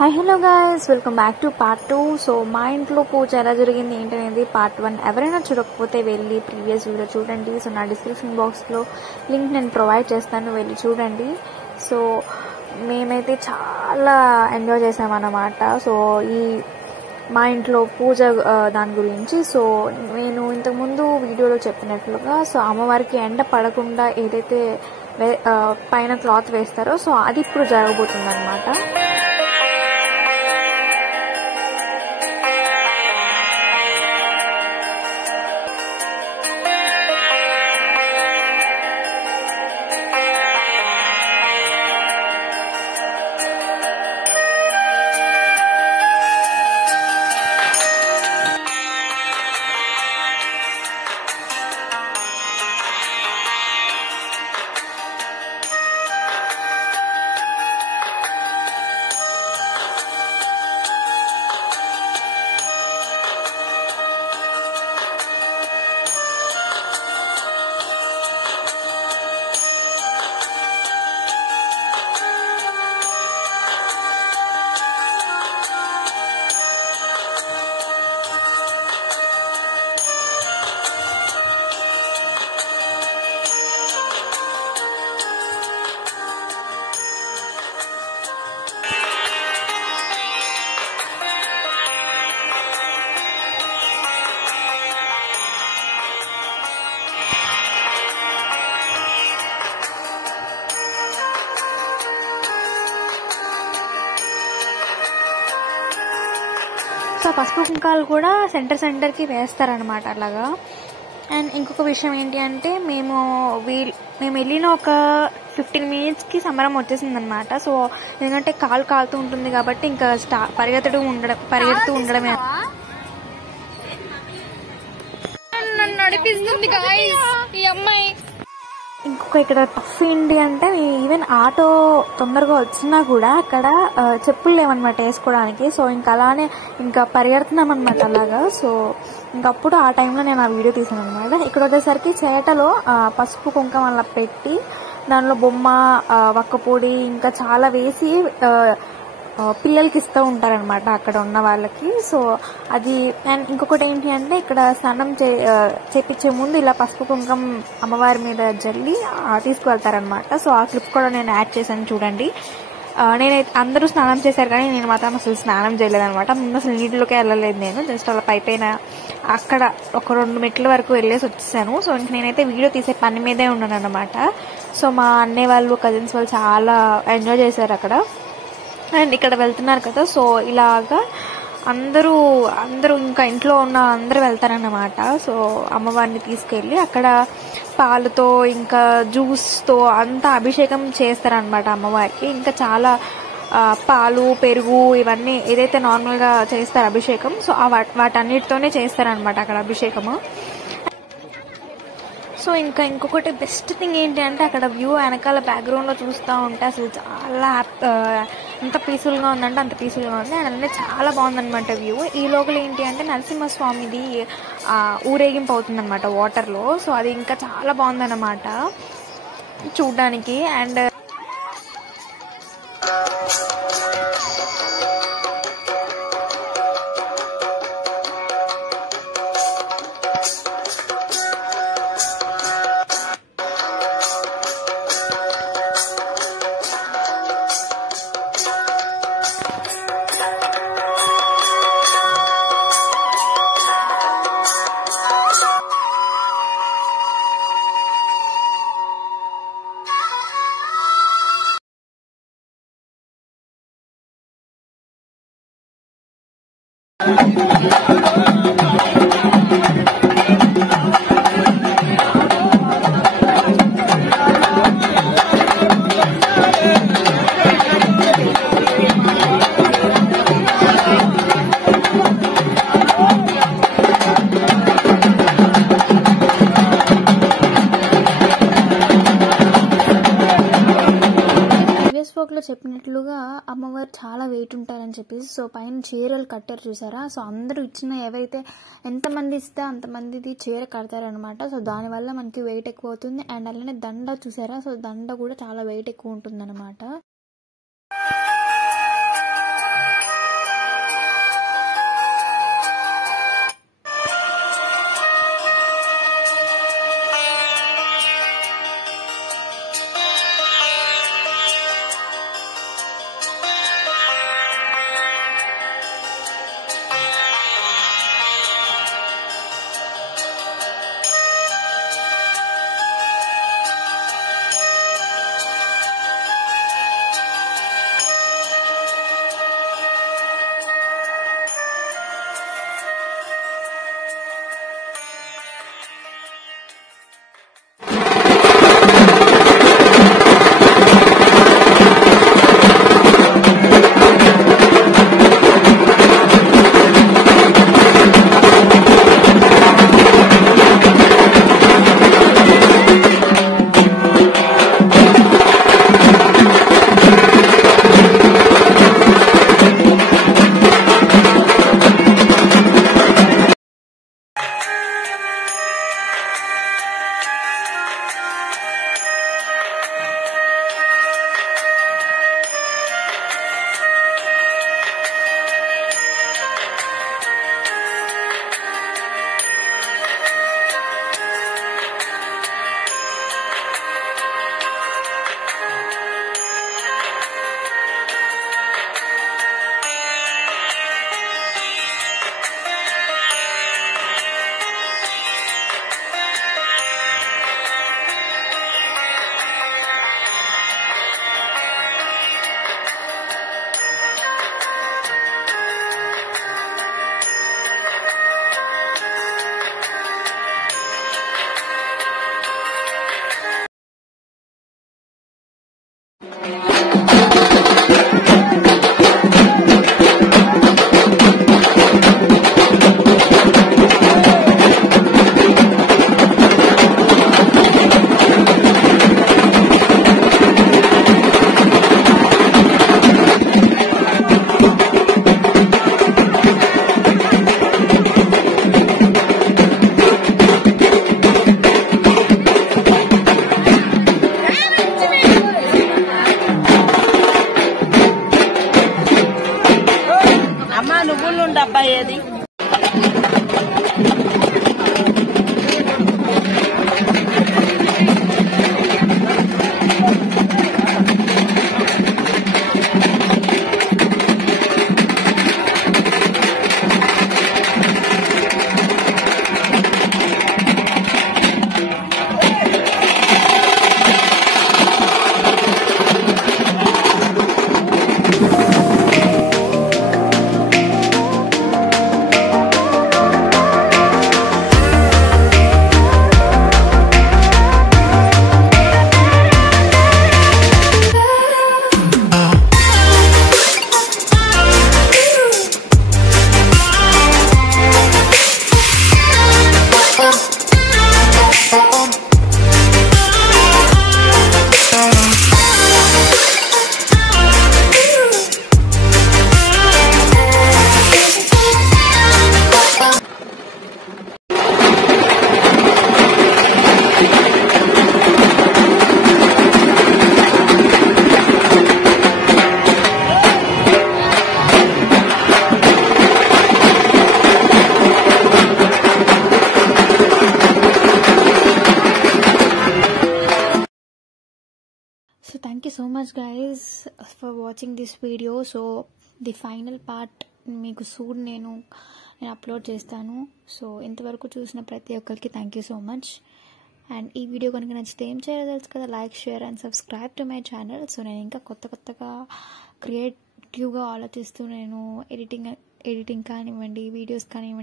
Hi hello guys, welcome back to part 2. So మా ఇంట్లో పూజ ఎలా జరిగింది ఏంటనేది పార్ట్ 1 ఎవరైనా చూడకపోతే వెళ్ళి ప్రీవియస్ వీడియో చూడండి. సో నా డిస్క్రిప్షన్ బాక్స్లో లింక్ నేను ప్రొవైడ్ చేస్తాను, వెళ్ళి చూడండి. సో మేమైతే చాలా ఎంజాయ్ చేసామన్నమాట. సో ఈ మా ఇంట్లో పూజ దాని గురించి సో నేను ఇంతకుముందు వీడియోలో చెప్పినట్లుగా సో అమ్మవారికి ఎండ పడకుండా ఏదైతే పైన క్లాత్ వేస్తారో సో అది ఇప్పుడు జరగబోతుంది అనమాట. సో పసుపు కుంకాలు కూడా సెంటర్కి వేస్తారనమాట అలాగా. అండ్ ఇంకొక విషయం ఏంటి అంటే మేము వెళ్ళిన ఒక 15 minutesకి సంబరం వచ్చేసింది అనమాట. సో ఎందుకంటే కాలు కాలుతూ ఉంటుంది కాబట్టి ఇంకా పరిగెడుతూ ఉండడమే నడిపిస్తుంది ఈ అమ్మాయి. ఇంకొక ఇక్కడ టఫ్ ఏంటి అంటే ఈవెన్ ఆటో తొందరగా వచ్చినా కూడా అక్కడ చెప్పులు లేవన్నమాట వేసుకోవడానికి. సో ఇంకా అలానే ఇంకా పరిగెడుతున్నాం అనమాట అలాగా. సో ఇంకప్పుడు ఆ టైంలో నేను ఆ వీడియో తీసాను అనమాట. ఇక్కడ వచ్చేసరికి చేటలో పసుపు కుంకం అలా పెట్టి దానిలో బొమ్మ, వక్కపొడి ఇంకా చాలా వేసి పిల్లలకి ఇస్తూ ఉంటారనమాట అక్కడ ఉన్న వాళ్ళకి. సో అది. అండ్ ఇంకొకటి ఏంటి అంటే ఇక్కడ స్నానం చేపించే ముందు ఇలా పసుపు కుంకం అమ్మవారి మీద జల్లి తీసుకువెళ్తారనమాట. సో ఆ క్లిప్ కూడా నేను యాడ్ చేశాను చూడండి. నేనైతే అందరూ స్నానం చేశారు కానీ నేను మాత్రం అసలు స్నానం చేయలేదనమాట. ముందు అసలు నీటిలోకి వెళ్ళలేదు, నేను జస్ట్ అలా పైన అక్కడ ఒక 2 మెట్ల వరకు వెళ్ళేసి వచ్చేసాను. సో ఇంక నేనైతే వీడియో తీసే పని మీదే ఉన్నాను అనమాట. సో మా అన్నయ్య వాళ్ళు, కజిన్స్ వాళ్ళు చాలా ఎంజాయ్ చేశారు అక్కడ. అండ్ ఇక్కడ వెళ్తున్నారు కదా, సో ఇలాగా అందరూ ఇంకా ఇంట్లో ఉన్న అందరూ వెళ్తారన్నమాట. సో అమ్మవారిని తీసుకెళ్ళి అక్కడ పాలతో ఇంకా జ్యూస్తో అంతా అభిషేకం చేస్తారనమాట అమ్మవారికి. ఇంకా చాలా పాలు, పెరుగు ఇవన్నీ ఏదైతే నార్మల్గా చేస్తారు అభిషేకం, సో వాటన్నిటితోనే చేస్తారనమాట అక్కడ అభిషేకము. సో ఇంకా ఇంకొకటి బెస్ట్ థింగ్ ఏంటి అంటే అక్కడ వ్యూ వెనకాల బ్యాక్గ్రౌండ్లో చూస్తూ ఉంటే అసలు చాలా ఎంత పీస్ఫుల్గా ఉందంటే అంత పీస్ఫుల్గా ఉంది. అండ్ అలానే చాలా బాగుందనమాట వ్యూ. ఈ లోపల ఏంటి అంటే నరసింహస్వామిది ఊరేగింపు అవుతుందన్నమాట వాటర్లో. సో అది ఇంకా చాలా బాగుందన్నమాట చూడ్డానికి. అండ్ లో చెప్పినట్లుగా అమ్మవారు చాలా వెయిట్ ఉంటారని చెప్పేసి సో పైన చీరలు కట్టారు చూసారా. సో అందరూ ఇచ్చిన ఎవరైతే ఎంతమంది ఇస్తే అంతమందిది చీర కడతారనమాట. సో దానివల్ల మనకి వెయిట్ ఎక్కువ అవుతుంది. అండ్ అలానే దండ చూసారా, సో దండ కూడా చాలా వెయిట్ ఎక్కువ ఉంటుంది అనమాట. నూనె డబ్బా ఏది? So thank you so much guys for watching this video. So the final part మీకు సూడ్ నేను అప్లోడ్ చేస్తాను. సో ఇంతవరకు చూసిన ప్రతి ఒక్కరికి thank you so much. And ఈ వీడియో కనుక నచ్చితే ఏం చేయాలో తెలుసు కదా, like, share and subscribe to my channel. So నేను ఇంకా కొత్తగా క్రియేటివ్గా ఆలోచిస్తూ నేను ఎడిటింగ్ కానివ్వండి, వీడియోస్ కానివ్వండి